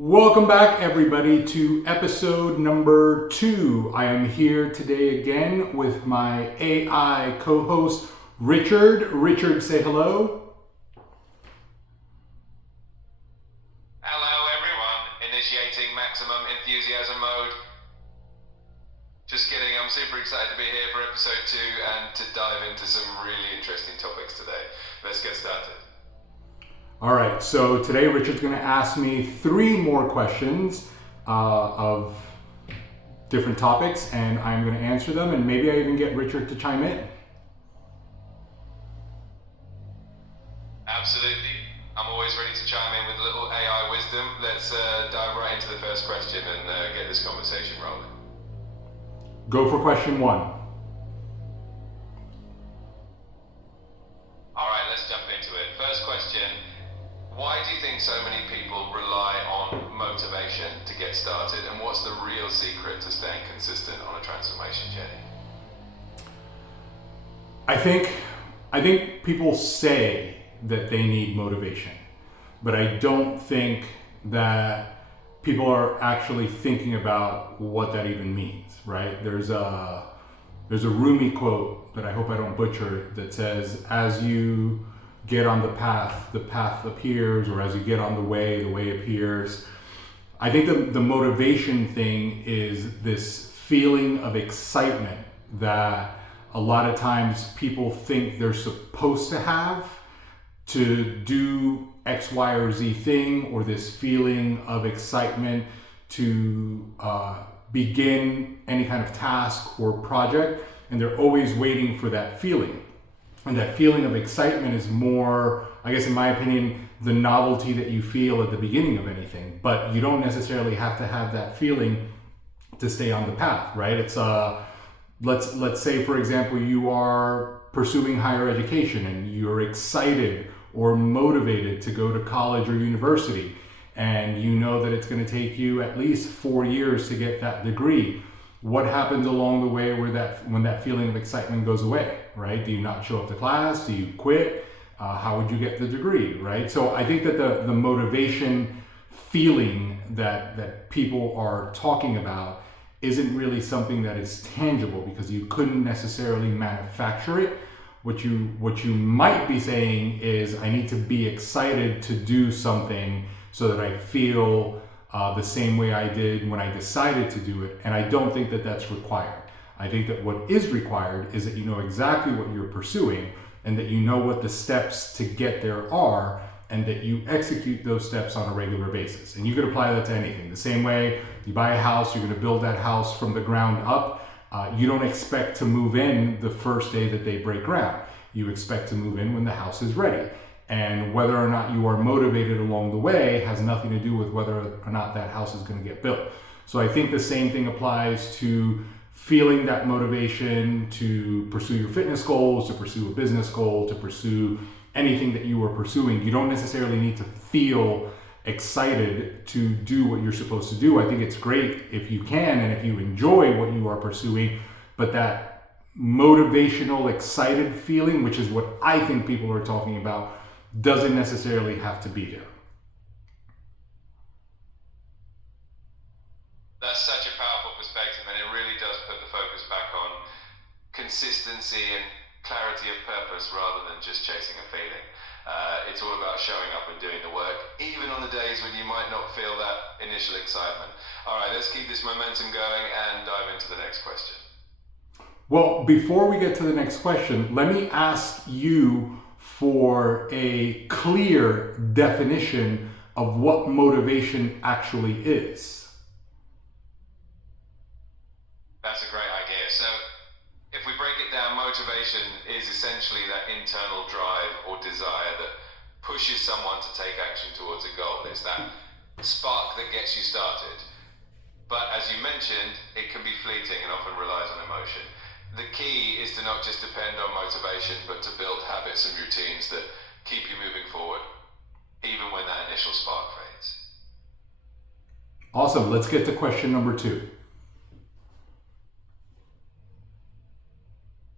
Welcome back, everybody, to episode number 2. I am here today again with my AI co-host, Richard. Richard, say hello. Hello, everyone. Initiating maximum enthusiasm mode. Just kidding, I'm super excited to be here for episode 2 and to dive into some really interesting topics today. Let's get started. All right, so today Richard's going to ask me 3 more questions of different topics, and I'm going to answer them, and maybe I even get Richard to chime in. Absolutely. I'm always ready to chime in with a little AI wisdom. Let's dive right into the first question and get this conversation rolling. Go for question 1. All right, let's jump into it. First question. Why do you think so many people rely on motivation to get started, and what's the real secret to staying consistent on a transformation journey? I think people say that they need motivation, but I don't think that people are actually thinking about what that even means, right? There's a Rumi quote that I hope I don't butcher that says, as you get on the path appears, or as you get on the way appears. I think the motivation thing is this feeling of excitement that a lot of times people think they're supposed to have to do X, Y, or Z thing, or this feeling of excitement to begin any kind of task or project, and they're always waiting for that feeling. And that feeling of excitement is more, I guess in my opinion, the novelty that you feel at the beginning of anything. But you don't necessarily have to have that feeling to stay on the path, right? It's let's say, for example, you are pursuing higher education and you're excited or motivated to go to college or university, and you know that it's going to take you at least 4 years to get that degree. What happens along the way when that feeling of excitement goes away, right? Do you not show up to class? Do you quit? How would you get the degree, right? So I think that the motivation feeling that people are talking about isn't really something that is tangible, because you couldn't necessarily manufacture it. What you might be saying is, I need to be excited to do something so that I feel the same way I did when I decided to do it, and I don't think that that's required. I think that what is required is that you know exactly what you're pursuing, and that you know what the steps to get there are, and that you execute those steps on a regular basis. And you could apply that to anything. The same way you buy a house, you're going to build that house from the ground up. You don't expect to move in the first day that they break ground. You expect to move in when the house is ready. And whether or not you are motivated along the way has nothing to do with whether or not that house is going to get built. So I think the same thing applies to feeling that motivation to pursue your fitness goals, to pursue a business goal, to pursue anything that you are pursuing. You don't necessarily need to feel excited to do what you're supposed to do. I think it's great if you can and if you enjoy what you are pursuing, but that motivational, excited feeling, which is what I think people are talking about, doesn't necessarily have to be there. That's such a powerful perspective, and it really does put the focus back on consistency and clarity of purpose rather than just chasing a feeling. It's all about showing up and doing the work, even on the days when you might not feel that initial excitement. All right, let's keep this momentum going and dive into the next question. Well, before we get to the next question, let me ask you for a clear definition of what motivation actually is. That's a great idea. So if we break it down, motivation is essentially that internal drive or desire that pushes someone to take action towards a goal. It's that spark that gets you started. But as you mentioned, it can be fleeting and often relies on emotion. The key is to not just depend on motivation, but to build habits and routines that keep you moving forward, even when that initial spark fades. Awesome. Let's get to question number 2.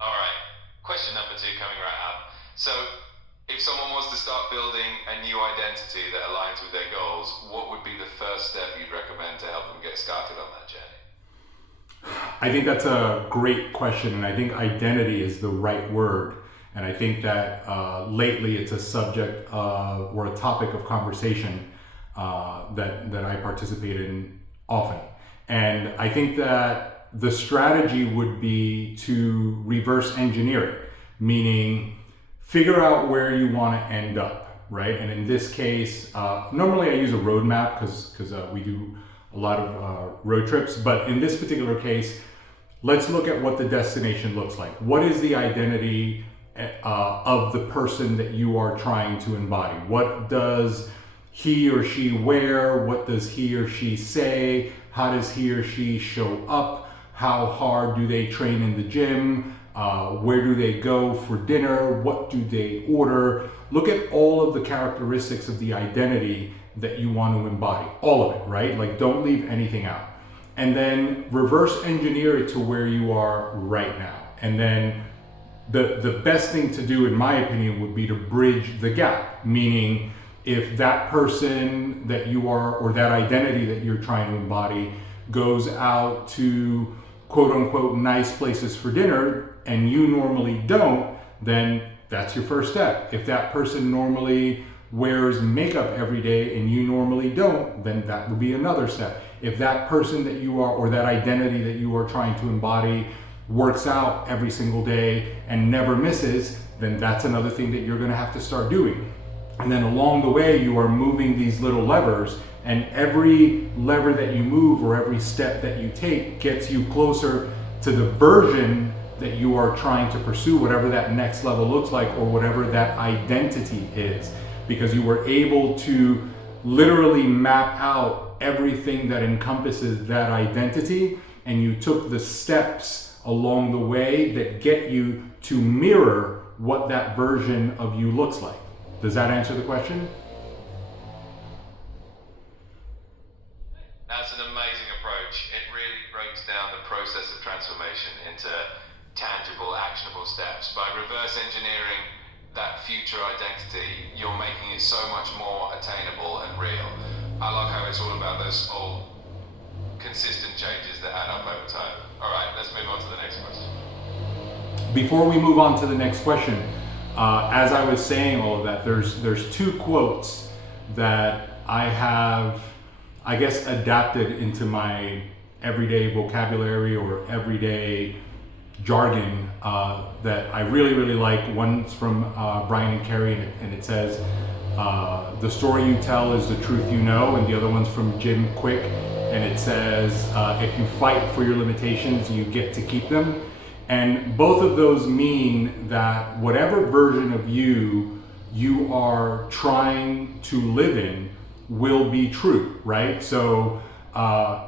All right, question number 2 coming right up. So if someone wants to start building a new identity that aligns with their goals, goals, what would be the first step you'd recommend to help them get started on that journey? I think that's a great question, and I think identity is the right word. And I think that lately it's a subject or a topic of conversation that I participate in often. And I think that the strategy would be to reverse engineer it, meaning figure out where you want to end up, right? And in this case, normally I use a roadmap because we do a lot of road trips, but in this particular case, let's look at what the destination looks like. What is the identity of the person that you are trying to embody? What does he or she wear? What does he or she say? How does he or she show up? How hard do they train in the gym? Where do they go for dinner? What do they order? Look at all of the characteristics of the identity that you want to embody. All of it, right? Like, don't leave anything out. And then reverse engineer it to where you are right now. And then the best thing to do, in my opinion, would be to bridge the gap. Meaning, if that person that you are, or that identity that you're trying to embody, goes out to quote unquote nice places for dinner and you normally don't, then that's your first step. If that person normally wears makeup every day and you normally don't, then that would be another step. If that person that you are, or that identity that you are trying to embody, works out every single day and never misses, then that's another thing that you're going to have to start doing. And then along the way, you are moving these little levers, and every lever that you move or every step that you take gets you closer to the version that you are trying to pursue, whatever that next level looks like, or whatever that identity is, because you were able to literally map out everything that encompasses that identity, and you took the steps along the way that get you to mirror what that version of you looks like. Does that answer the question? That's an amazing approach. It really breaks down the process of transformation into tangible, actionable steps. By reverse engineering that future identity, you're making it so much more attainable and real. I like how it's all about those small, consistent changes that add up over time. All right, let's move on to the next question. Before we move on to the next question, as I was saying all of that, there's two quotes that I have, I guess, adapted into my everyday vocabulary or everyday jargon that I really, really like. One's from Brian and Carrie, and it says, the story you tell is the truth you know. And the other one's from Jim Quick, and it says, if you fight for your limitations, you get to keep them. And both of those mean that whatever version of you are trying to live in will be true, right? So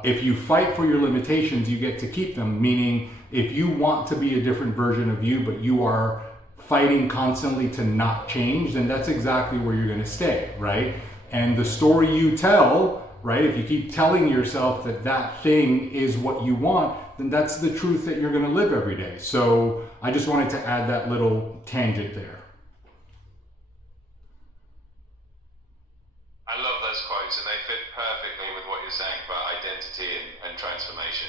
if you fight for your limitations, you get to keep them, meaning if you want to be a different version of you, but you are fighting constantly to not change, then that's exactly where you're going to stay, right? And the story you tell, right, if you keep telling yourself that that thing is what you want, then that's the truth that you're going to live every day. So I just wanted to add that little tangent there. I love those quotes, and they fit perfectly with what you're saying about identity and transformation.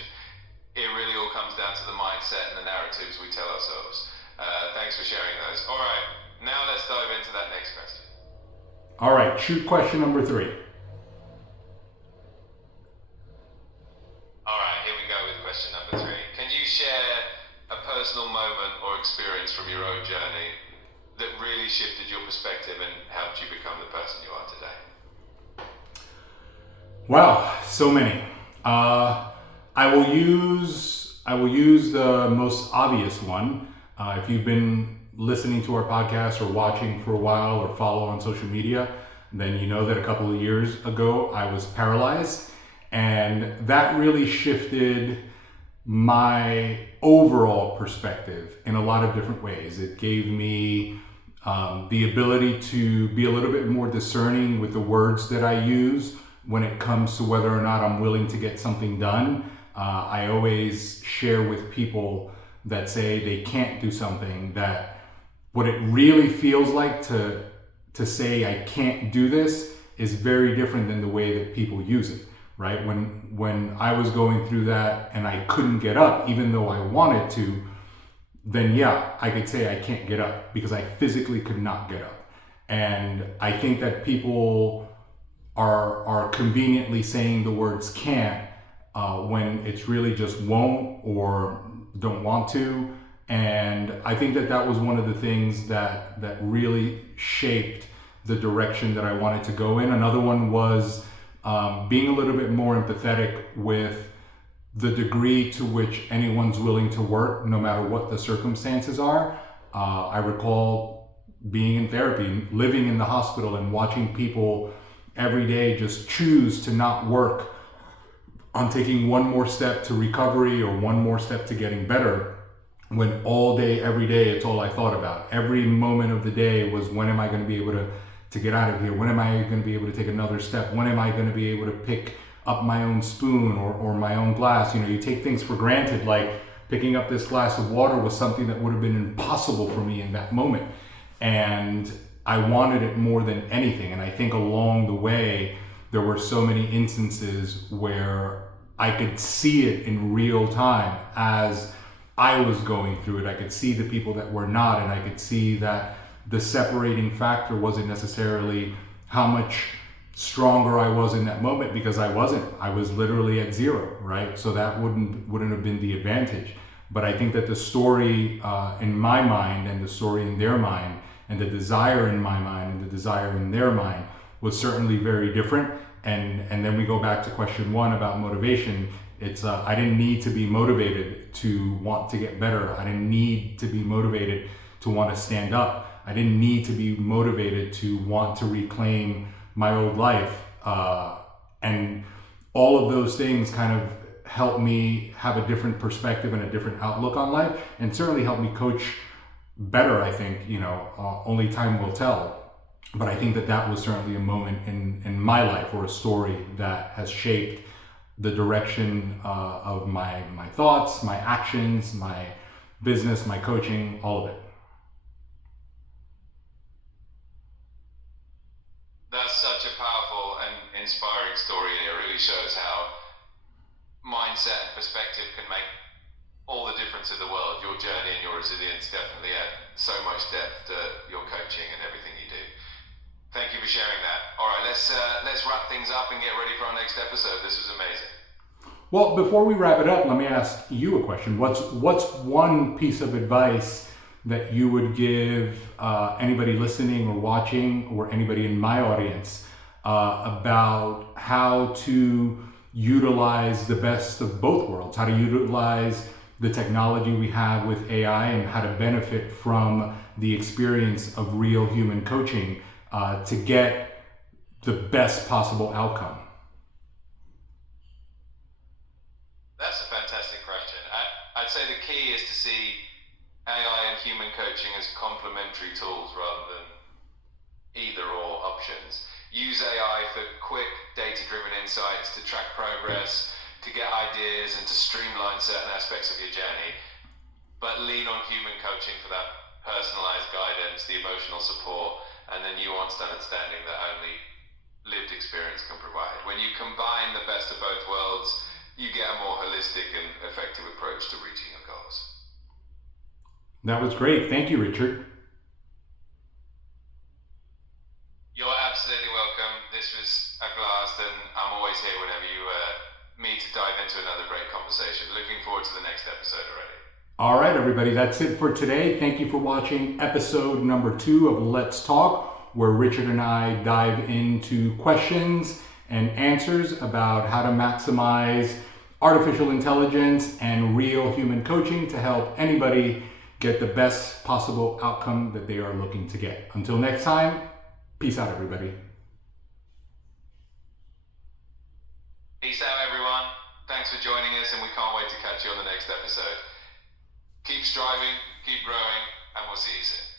It really all comes down to the mindset and the narratives we tell ourselves. Thanks for sharing those. All right, now let's dive into that next question. All right, shoot question number 3. All right, here we go with question number 3. Can you share a personal moment or experience from your own journey that really shifted your perspective and helped you become the person you are today? Wow, so many. I will use the most obvious one. If you've been listening to our podcast or watching for a while or follow on social media, then you know that a couple of years ago I was paralyzed, and that really shifted my overall perspective in a lot of different ways. It gave me the ability to be a little bit more discerning with the words that I use when it comes to whether or not I'm willing to get something done. I always share with people that say they can't do something that what it really feels like to say I can't do this is very different than the way that people use it, right? When I was going through that and I couldn't get up, even though I wanted to, then yeah, I could say I can't get up because I physically could not get up. And I think that people are conveniently saying the words can't when it's really just won't or don't want to. And I think that that was one of the things that really shaped the direction that I wanted to go in. Another one was being a little bit more empathetic with the degree to which anyone's willing to work, no matter what the circumstances are. I recall being in therapy, living in the hospital, and watching people every day just choose to not work on taking one more step to recovery or one more step to getting better, when all day, every day, it's all I thought about. Every moment of the day was, when am I going to be able to get out of here? When am I going to be able to take another step? When am I going to be able to pick up my own spoon or my own glass? You know, you take things for granted, like picking up this glass of water was something that would have been impossible for me in that moment. And I wanted it more than anything. And I think along the way, there were so many instances where I could see it in real time as I was going through it. I could see the people that were not, and I could see that the separating factor wasn't necessarily how much stronger I was in that moment, because I wasn't. I was literally at zero, right? So that wouldn't have been the advantage. But I think that the story in my mind and the story in their mind, and the desire in my mind and the desire in their mind, was certainly very different. And then we go back to question one about motivation. It's I didn't need to be motivated to want to get better. I didn't need to be motivated to want to stand up. I didn't need to be motivated to want to reclaim my old life. And all of those things kind of helped me have a different perspective and a different outlook on life, and certainly helped me coach better. I think, only time will tell. But I think that that was certainly a moment in my life, or a story that has shaped the direction of my thoughts, my actions, my business, my coaching, all of it. That's such a powerful and inspiring story, and it really shows how mindset and perspective can make all the difference in the world. Your journey and your resilience definitely add so much depth to your coaching and everything you do. Thank you for sharing that. All right, let's wrap things up and get ready for our next episode. This was amazing. Well, before we wrap it up, let me ask you a question. What's one piece of advice that you would give anybody listening or watching, or anybody in my audience, about how to utilize the best of both worlds, how to utilize the technology we have with AI, and how to benefit from the experience of real human coaching to get the best possible outcome? That's a fantastic question. I'd say the key is to see AI and human coaching as complementary tools rather than either or options. Use AI for quick, data-driven insights to track progress, to get ideas, and to streamline certain aspects of your journey. But lean on human coaching for that personalized guidance, the emotional support, and the nuanced understanding that only lived experience can provide. When you combine the best of both worlds, you get a more holistic and effective approach to reaching your goals. That was great. Thank you, Richard. You're absolutely welcome. This was a blast, and I'm always here whenever you me to dive into another great conversation. Looking forward to the next episode already. All right, everybody, that's it for today. Thank you for watching episode number 2 of Let's Talk, where Richard and I dive into questions and answers about how to maximize artificial intelligence and real human coaching to help anybody get the best possible outcome that they are looking to get. Until next time, peace out, everybody. Peace out, everyone. Thanks for joining us, and we can't wait to catch you on the next episode. Keep striving, keep growing, and we'll see you soon.